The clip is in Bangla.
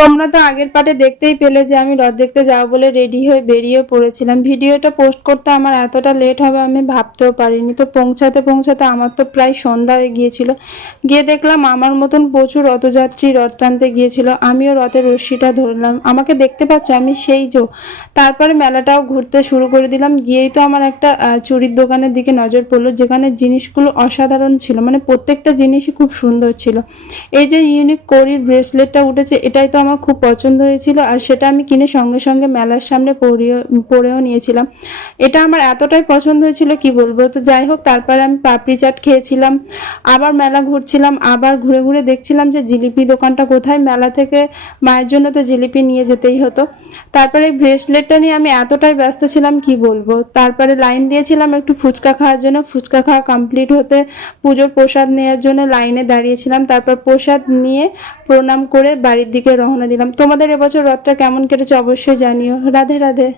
তোমরা তো আগের পার্টে দেখতেই পেলে যে আমি রথ দেখতে যাবো বলে রেডি হয়ে বেরিয়ে পড়েছিলাম। ভিডিওটা পোস্ট করতে আমার এতটা লেট হবে আমি ভাবতেও পারিনি। তো পৌঁছাতে পৌঁছাতে আমার তো প্রায় সন্ধ্যা হয়ে গিয়েছিল। গিয়ে দেখলাম আমার মতন প্রচুর রথযাত্রী রথ টানতে গিয়েছিল। আমিও রথের রশ্মিটা ধরলাম। আমাকে দেখতে পাচ্ছ আমি সেই যে। তারপরে মেলাটাও ঘুরতে শুরু করে দিলাম। গিয়েই তো আমার একটা চুড়ির দোকানের দিকে নজর পড়লো, যেখানে জিনিসগুলো অসাধারণ ছিল, মানে প্রত্যেকটা জিনিসই খুব সুন্দর ছিল। এই যে ইউনিক কোরির ব্রেসলেটটা উঠেছে, এটাই তো আমার খুব পছন্দ হয়েছিল, আর সেটা আমি কিনে সঙ্গে সঙ্গে মেলার সামনে পরেও নিয়েছিলাম। এটা আমার এতটাই পছন্দ হয়েছিল কি বলবো। তো যাই হোক, তারপরে আমি পাপড়ি চাট খেয়েছিলাম, আবার মেলা ঘুরছিলাম, আবার ঘুরে ঘুরে দেখছিলাম যে জিলিপি দোকানটা কোথায়। মেলা থেকে মায়ের জন্য তো জিলিপি নিয়ে যেতেই হতো। তারপরে এই ব্রেসলেটটা নিয়ে আমি এতটাই ব্যস্ত ছিলাম কি বলবো। তারপরে লাইন দিয়েছিলাম একটু ফুচকা খাওয়ার জন্য। ফুচকা খাওয়া কমপ্লিট হতে পুজোর প্রসাদ নেওয়ার জন্য লাইনে দাঁড়িয়েছিলাম। তারপর প্রসাদ নিয়ে প্রণাম করে বাড়ির দিকে রওনা দিলাম। তোমাদের এবছর রথটা কেমন কেটেছে অবশ্যই জানিও। রাধে রাধে।